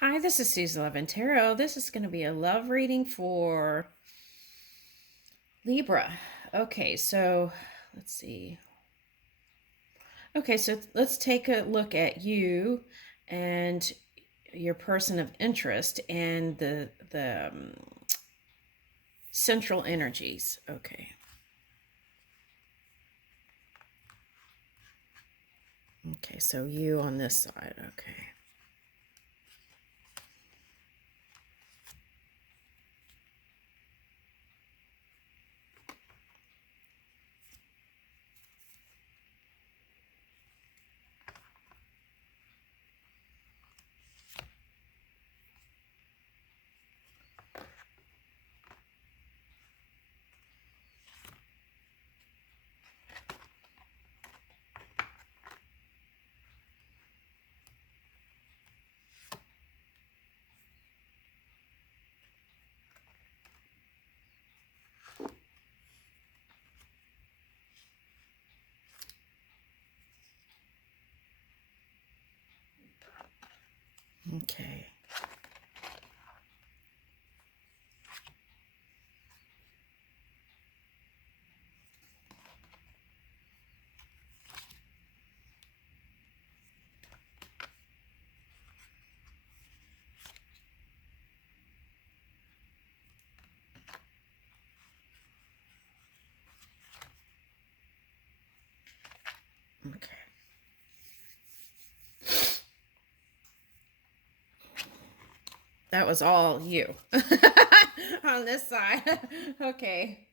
Hi, this is Susan Levin Tarot. This is going to be a love reading for Libra. Okay, so let's see. Okay, so let's take a look at you and your person of interest and the central energies. Okay. Okay, so you on this side. Okay. Okay. Okay. That was all you on this side. Okay.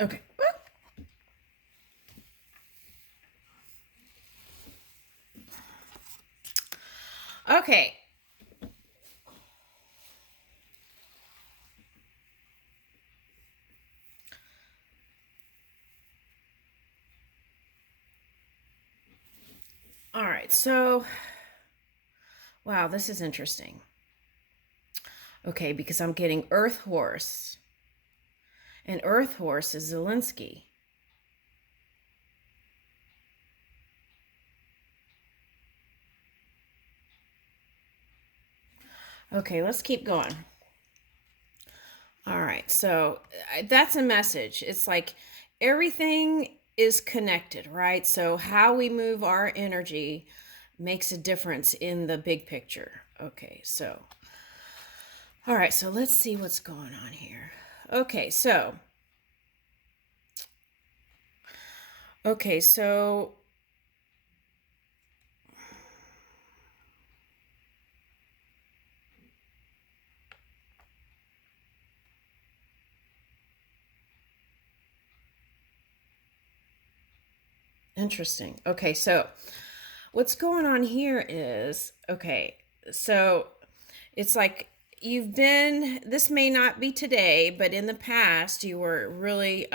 Okay. Okay. All right. So, wow, this is interesting. Okay, because I'm getting Earth Horse, and Earth Horse is Zelensky. Okay, let's keep going. All right, so that's a message. It's like everything is connected, right? So, how we move our energy makes a difference in the big picture. Okay, so, all right, so let's see what's going on here. Okay, so interesting. Okay, so what's going on here is okay, so it's like this may not be today, but in the past, you were really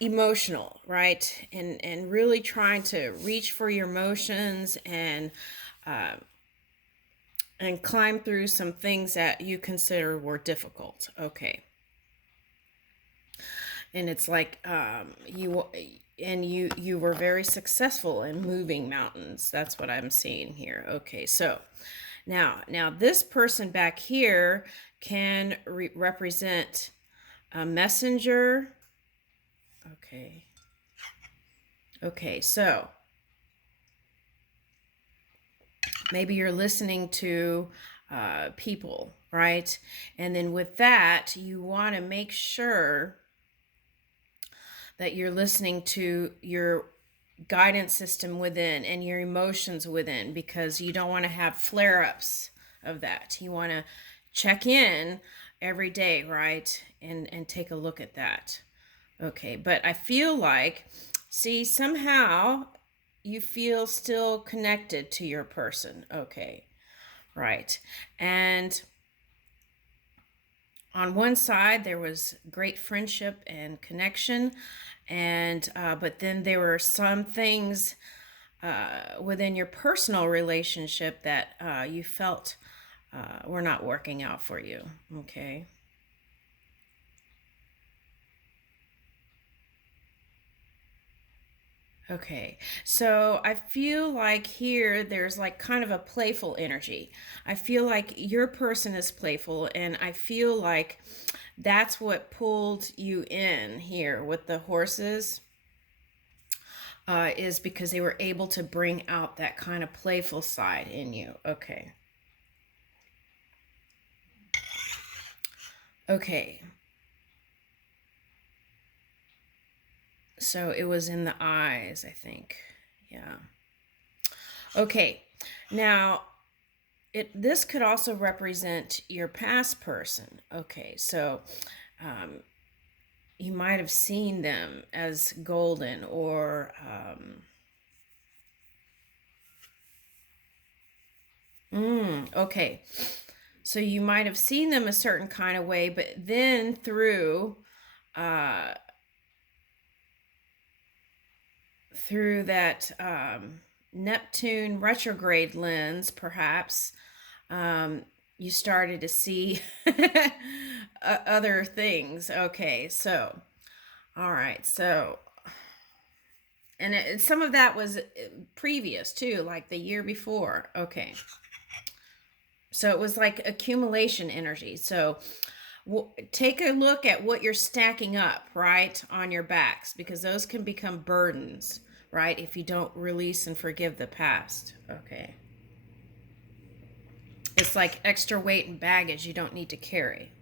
emotional, right? And really trying to reach for your emotions uh, and climb through some things that you consider were difficult. Okay. And it's like you were very successful in moving mountains. That's what I'm seeing here. Okay, so now this person back here can represent a messenger. Okay. Okay, so maybe you're listening to people, right? And then with that, you want to make sure that you're listening to your guidance system within and your emotions within, because you don't want to have flare ups. of that. You want to check in every day, right? And take a look at that. Okay, but I feel like, see, somehow you feel still connected to your person. Okay, right. And on one side there was great friendship and connection, and but then there were some things within your personal relationship that you felt were not working out for you. Okay. Okay, so I feel like here there's like kind of a playful energy. I feel like your person is playful, and I feel like that's what pulled you in here with the horses, is because they were able to bring out that kind of playful side in you. Okay. Okay. So it was in the eyes, I think. Yeah. Okay. Now, this could also represent your past person. Okay, so um, you might have seen them as golden, or okay, so you might have seen them a certain kind of way, but then uh, through that Neptune retrograde lens, perhaps, you started to see other things. Okay, so, all right, so, and some of that was previous too, like the year before. Okay, so it was like accumulation energy. So, take a look at what you're stacking up, right, on your backs, because those can become burdens, right, if you don't release and forgive the past. Okay. It's like extra weight and baggage you don't need to carry.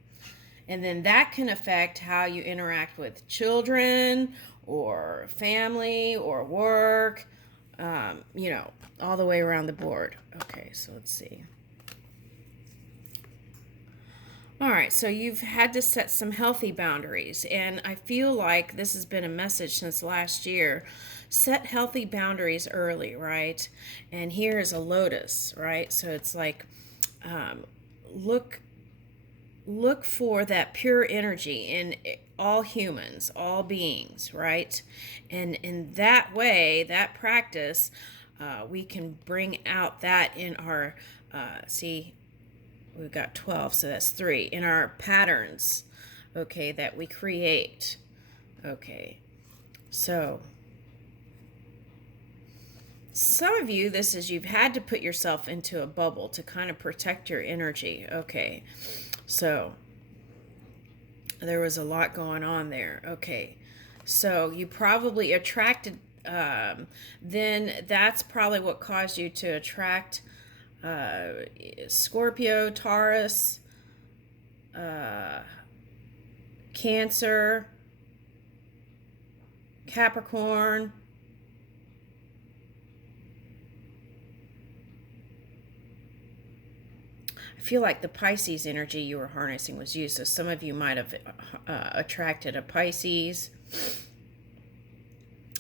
And then that can affect how you interact with children or family or work, all the way around the board. Okay, so let's see. All right, so you've had to set some healthy boundaries, and I feel like this has been a message since last year. Set healthy boundaries early, right? And here is a lotus, right? So it's like, um, look look for that pure energy in all humans, all beings, right? And in that way, that practice, we can bring out that in our, see, we've got 12, so that's 3, in our patterns, okay, that we create. Okay, so some of you, this is you've had to put yourself into a bubble to kind of protect your energy. Okay, so there was a lot going on there. Okay, so you probably attracted, then that's probably what caused you to attract Scorpio, Taurus, uh, Cancer, Capricorn. I feel like the Pisces energy you were harnessing was you, so some of you might have attracted a Pisces.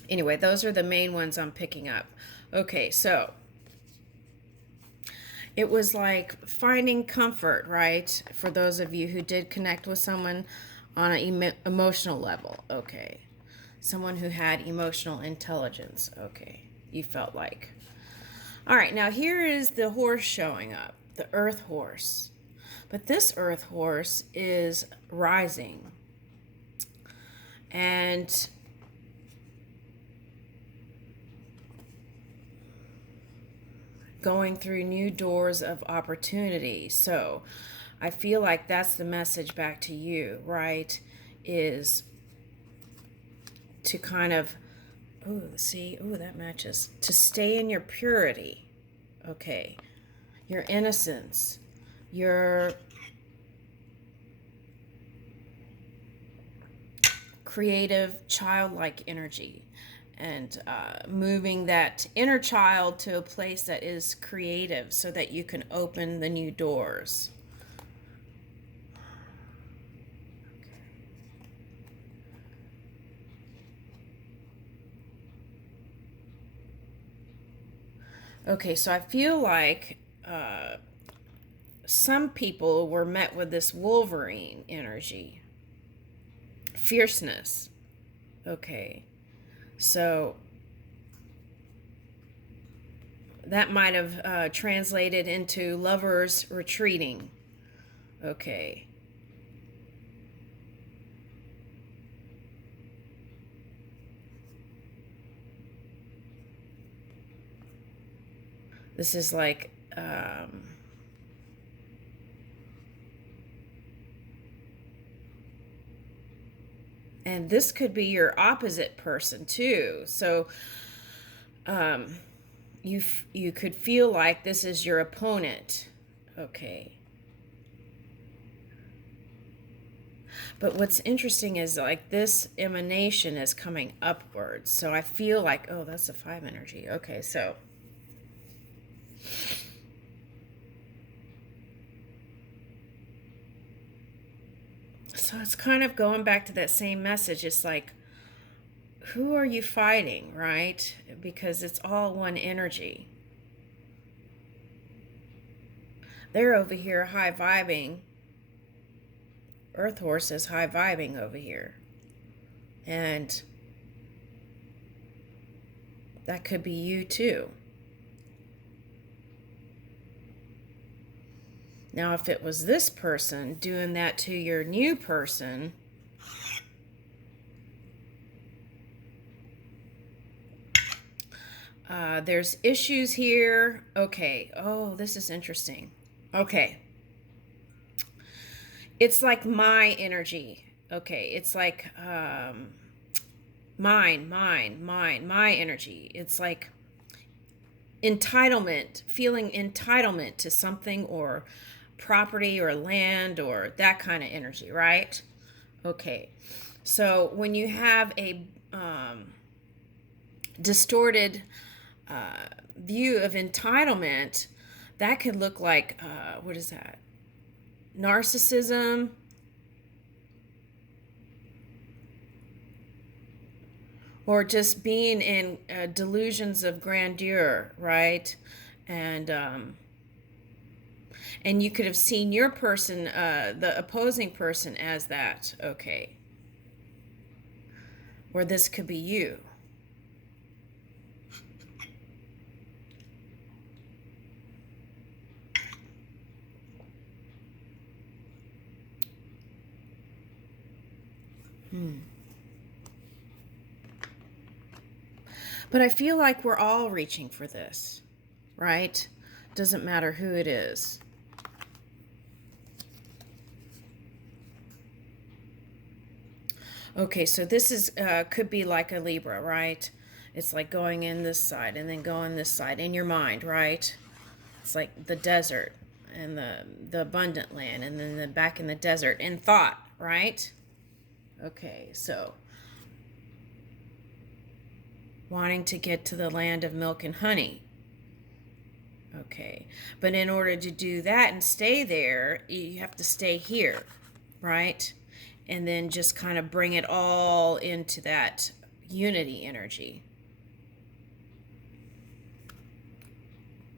Anyway, those are the main ones I'm picking up. Okay, so it was like finding comfort, right? For those of you who did connect with someone on an emotional level. Okay. Someone who had emotional intelligence. Okay. You felt like. All right, now here is the horse showing up, the earth horse. But this earth horse is rising. And going through new doors of opportunity. So I feel like that's the message back to you, right? Is to kind of, that matches. To stay in your purity, okay? Your innocence, your creative, childlike energy. and moving that inner child to a place that is creative so that you can open the new doors. Okay, so I feel like some people were met with this Wolverine energy, fierceness. Okay, so that might have translated into lovers retreating. Okay. This is like and this could be your opposite person too. So you could feel like this is your opponent. Okay. But what's interesting is like this emanation is coming upwards. So I feel like, oh, that's a 5 energy. Okay, so it's kind of going back to that same message. It's like, who are you fighting, right? Because it's all one energy. They're over here high vibing. Earth Horse is high vibing over here. And that could be you too. Now, if it was this person doing that to your new person, there's issues here. Okay. Oh, this is interesting. Okay. It's like my energy. Okay. It's like my energy. It's like entitlement, feeling entitlement to something or property or land or that kind of energy, right? Okay. So when you have a distorted view of entitlement, that could look like, what is that? Narcissism, or just being in delusions of grandeur, right? And you could have seen your person, the opposing person, as that. Okay. Or this could be you. But I feel like we're all reaching for this, right? Doesn't matter who it is. Okay, so this is could be like a Libra, right? It's like going in this side and then going this side in your mind, right? It's like the desert and the abundant land and then back in the desert in thought, right? Okay, so wanting to get to the land of milk and honey. Okay, but in order to do that and stay there, you have to stay here, right? And then just kind of bring it all into that unity energy.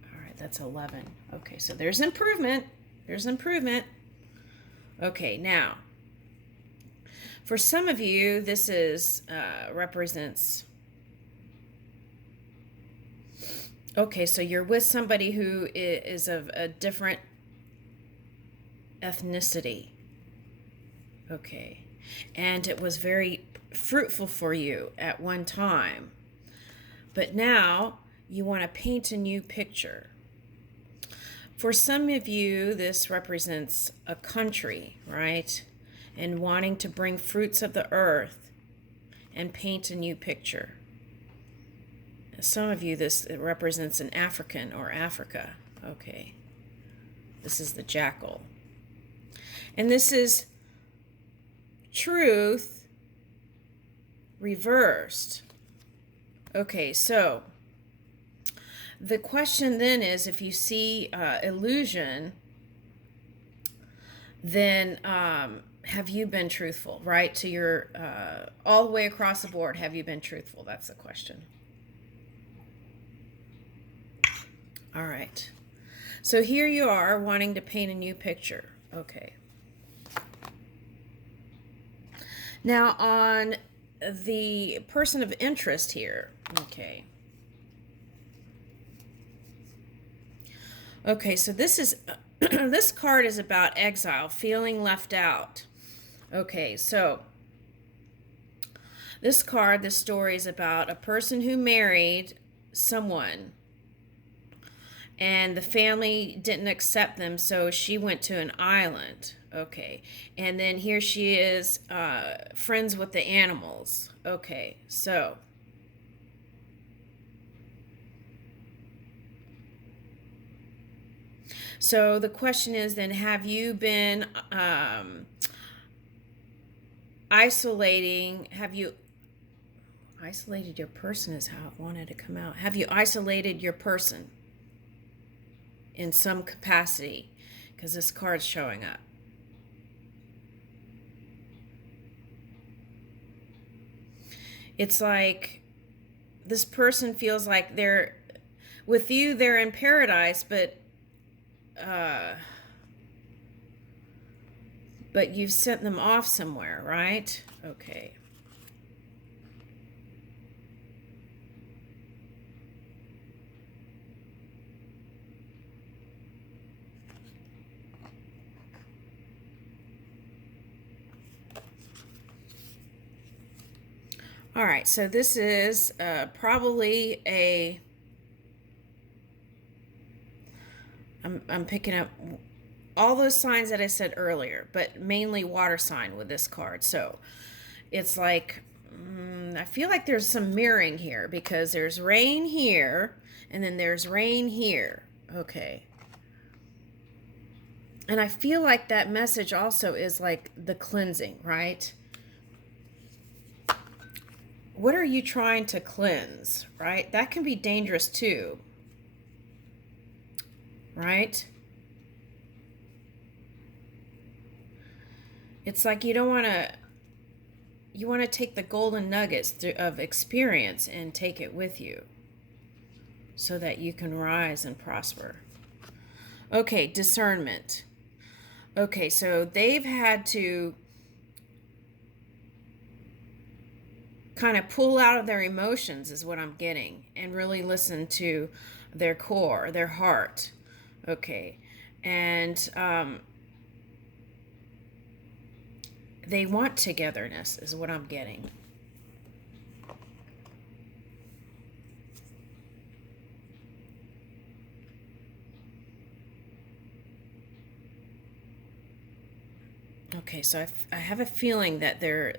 All right, that's 11. Okay, so there's improvement. There's improvement. Okay, now, for some of you, this is represents... Okay, so you're with somebody who is of a different ethnicity. Okay, and it was very fruitful for you at one time. But now you want to paint a new picture. For some of you, this represents a country, right? And wanting to bring fruits of the earth and paint a new picture. Some of you, this represents an African or Africa. Okay. This is the jackal. And this is truth reversed. Okay, so the question then is, if you see illusion, then have you been truthful, right? To your, all the way across the board, have you been truthful? That's the question. All right. So here you are wanting to paint a new picture. Okay. Now on the person of interest here. Okay. Okay, so this is this card is about exile, feeling left out. Okay, so this card, this story is about a person who married someone and the family didn't accept them, so she went to an island. Okay, and then here she is, friends with the animals. Okay, so the question is then, have you been isolating? Have you isolated your person, is how it wanted to come out. Have you isolated your person in some capacity? Because this card's showing up. It's like this person feels like they're with you, they're in paradise, uh, but you've sent them off somewhere, right? Okay. All right, so this is probably a. I'm picking up all those signs that I said earlier, but mainly water sign with this card. So it's like, I feel like there's some mirroring here because there's rain here and then there's rain here. Okay. And I feel like that message also is like the cleansing, right? What are you trying to cleanse, right? That can be dangerous too, right? It's like you don't want to, you want to take the golden nuggets of experience and take it with you so that you can rise and prosper. Okay, discernment. Okay, so they've had to kind of pull out of their emotions, is what I'm getting, and really listen to their core, their heart. Okay, and they want togetherness, is what I'm getting. Okay, so I have a feeling that they're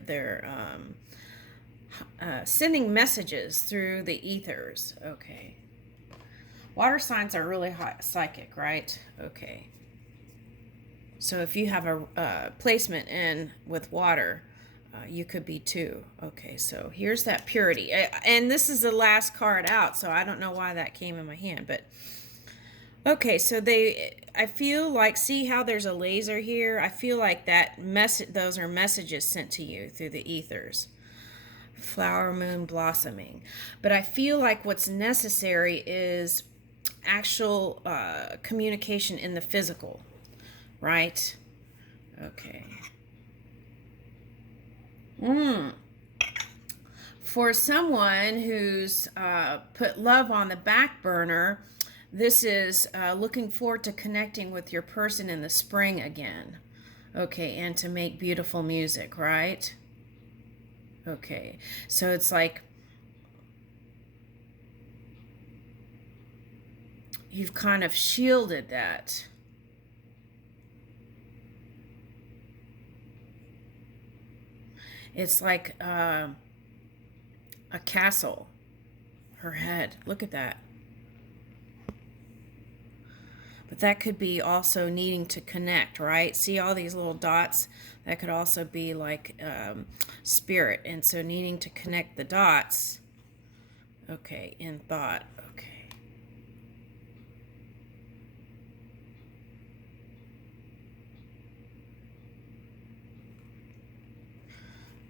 sending messages through the ethers. Okay. Water signs are really psychic, right? Okay. So if you have a placement in with water, you could be too. Okay, so here's that purity. And this is the last card out, so I don't know why that came in my hand, but okay, so I feel like, see how there's a laser here? I feel like those are messages sent to you through the ethers. Flower, moon, blossoming. But I feel like what's necessary is actual communication in the physical, right? Okay. For someone who's put love on the back burner, this is looking forward to connecting with your person in the spring again. Okay, and to make beautiful music, right? Okay, so it's like you've kind of shielded that. It's like a castle. Her head. Look at that. But that could be also needing to connect, right? See all these little dots? That could also be like spirit. And so needing to connect the dots. Okay, in thought. Okay.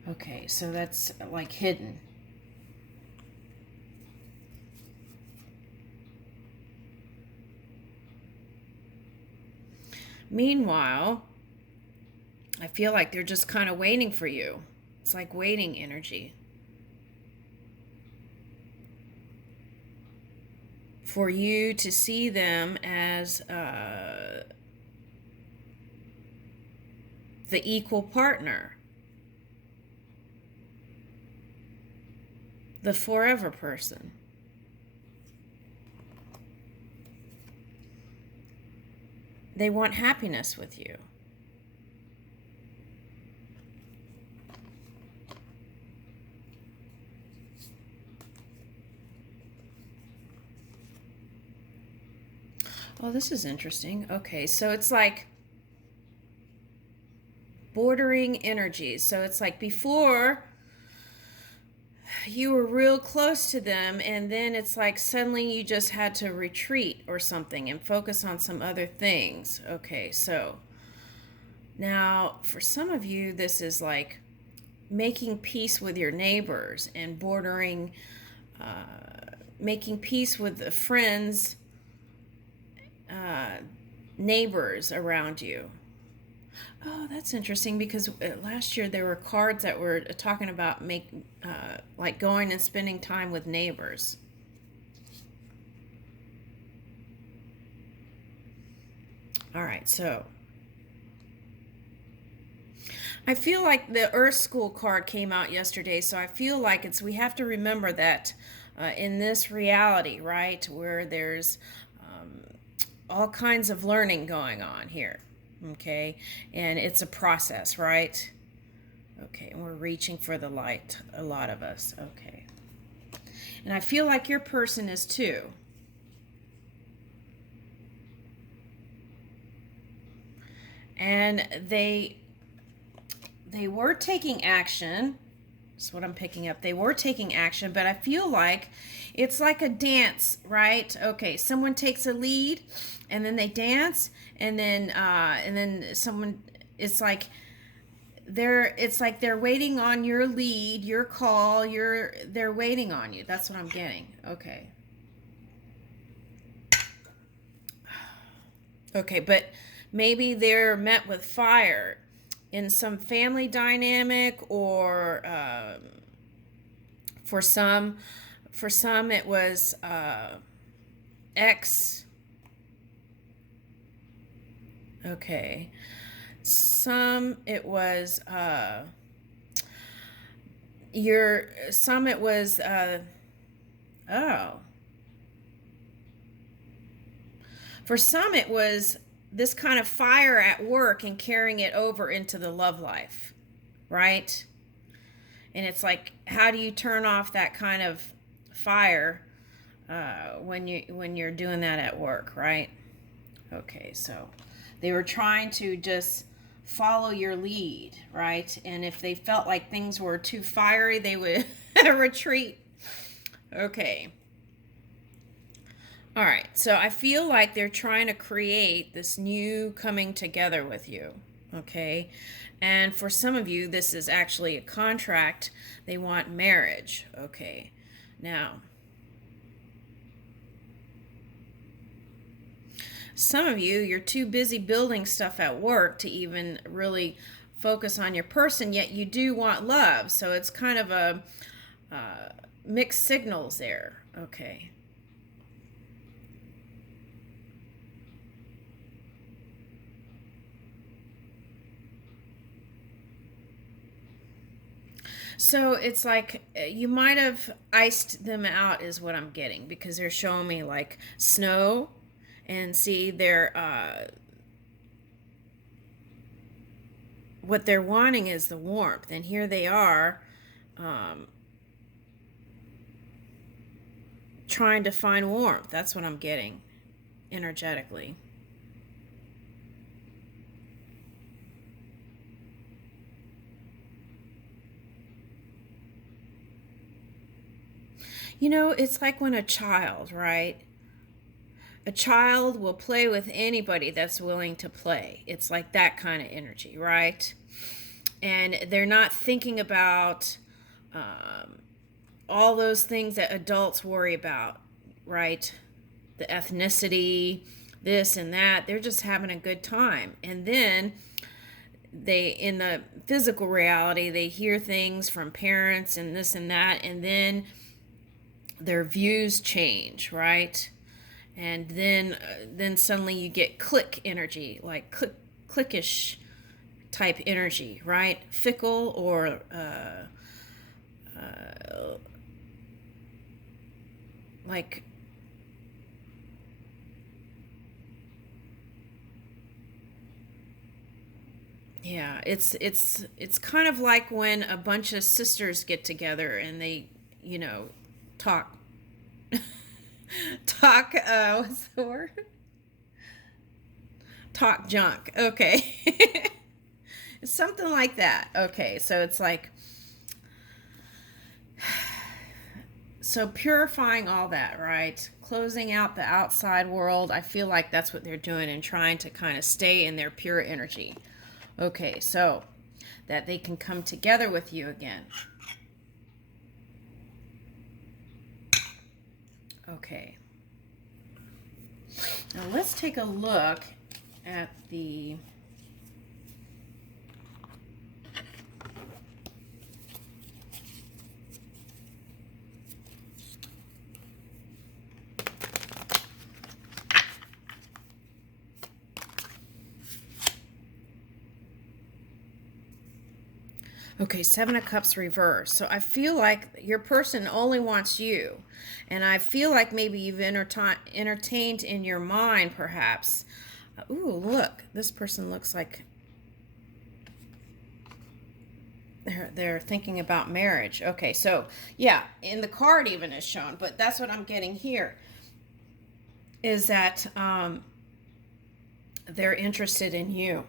Okay, so that's like hidden. Meanwhile, I feel like they're just kind of waiting for you. It's like waiting energy for you to see them as the equal partner, the forever person. They want happiness with you. Oh, this is interesting. Okay, so it's like bordering energies. So it's like before you were real close to them, and then it's like suddenly you just had to retreat or something and focus on some other things. Okay, so now for some of you, this is like making peace with your neighbors and bordering, making peace with the friends, uh, neighbors around you. Oh, that's interesting because last year there were cards that were talking about like going and spending time with neighbors. All right, so I feel like the Earth School card came out yesterday, so I feel like we have to remember that in this reality, right, where there's all kinds of learning going on here, okay, and it's a process, right? Okay, and we're reaching for the light, a lot of us, okay. And I feel like your person is too. And they were taking action. That's what I'm picking up. They were taking action, but I feel like it's like a dance, right? Okay, someone takes a lead, and then they dance, and then someone. It's like they're waiting on your lead, your call. They're waiting on you. That's what I'm getting. Okay. Okay, but maybe they're met with fire in some family dynamic, or for some, it was ex. Okay, some it was your. Some it was oh. For some, it was this kind of fire at work and carrying it over into the love life, right? And it's like, how do you turn off that kind of fire when you're doing that at work, right? Okay, so they were trying to just follow your lead, right? And if they felt like things were too fiery, they would retreat. Okay. All right, so I feel like they're trying to create this new coming together with you, okay? And for some of you, this is actually a contract. They want marriage, okay? Now, some of you, you're too busy building stuff at work to even really focus on your person, yet you do want love. So it's kind of a mixed signals there, okay? So it's like you might have iced them out, is what I'm getting, because they're showing me like snow, and see they're what they're wanting is the warmth, and here they are um, trying to find warmth. That's what I'm getting energetically. It's like when a child, right? A child will play with anybody that's willing to play. It's like that kind of energy, right? And they're not thinking about all those things that adults worry about, right? The ethnicity, this and that. They're just having a good time. And then in the physical reality, they hear things from parents and this and that, and then their views change, right? And then suddenly you get click energy, like clickish type energy, right? Fickle or like yeah, it's kind of like when a bunch of sisters get together and they, talk talk what's the word? Talk junk. Okay. It's something like that. Okay, so it's like so purifying all that, right? Closing out the outside world. I feel like that's what they're doing and trying to kind of stay in their pure energy. Okay, so that they can come together with you again. Okay. Now let's take a look at the Okay, Seven of Cups reverse. So I feel like your person only wants you. And I feel like maybe you've entertained in your mind, perhaps. Ooh, look. This person looks like they're thinking about marriage. Okay, so, yeah, in the card even is shown. But that's what I'm getting here. Is that they're interested in you.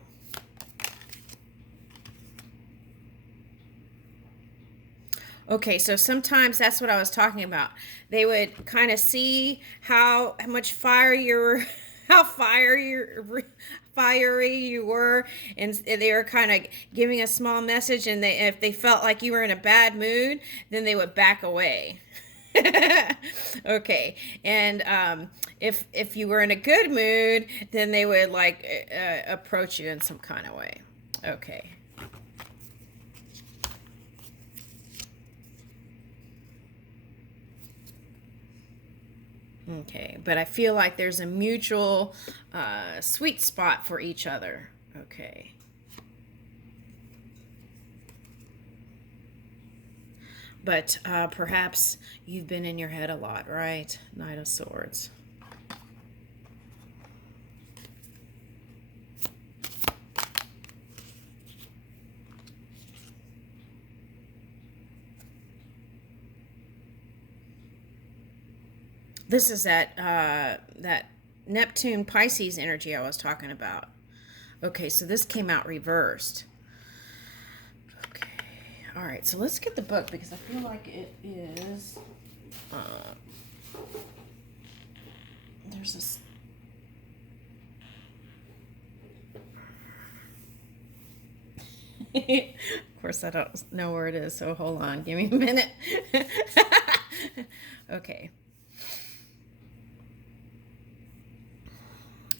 Okay, so sometimes that's what I was talking about. They would kind of see how much how fiery you were, and they were kind of giving a small message. And if they felt like you were in a bad mood, then they would back away. Okay, and if you were in a good mood, then they would like approach you in some kind of way. Okay. Okay, but I feel like there's a mutual sweet spot for each other. Okay. But perhaps you've been in your head a lot, right? Knight of Swords. This is that Neptune Pisces energy I was talking about. Okay, so this came out reversed. Okay, all right, so let's get the book because I feel like it is. There's this. Of course, I don't know where it is, so hold on. Give me a minute. Okay.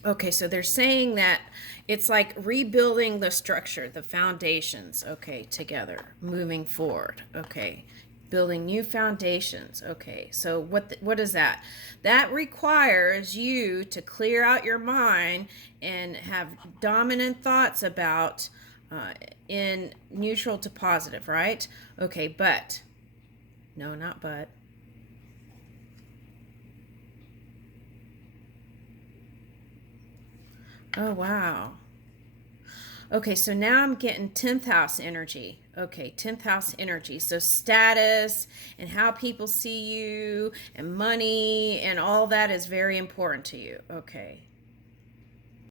Okay, so they're saying that it's like rebuilding the structure, the foundations, okay, together, moving forward, okay, building new foundations, okay. So what is that? That requires you to clear out your mind and have dominant thoughts about in neutral to positive, right? Okay, but, no, not but. Oh, wow. Okay, so now I'm getting 10th house energy. Okay, 10th house energy. So status and how people see you and money and all that is very important to you. Okay.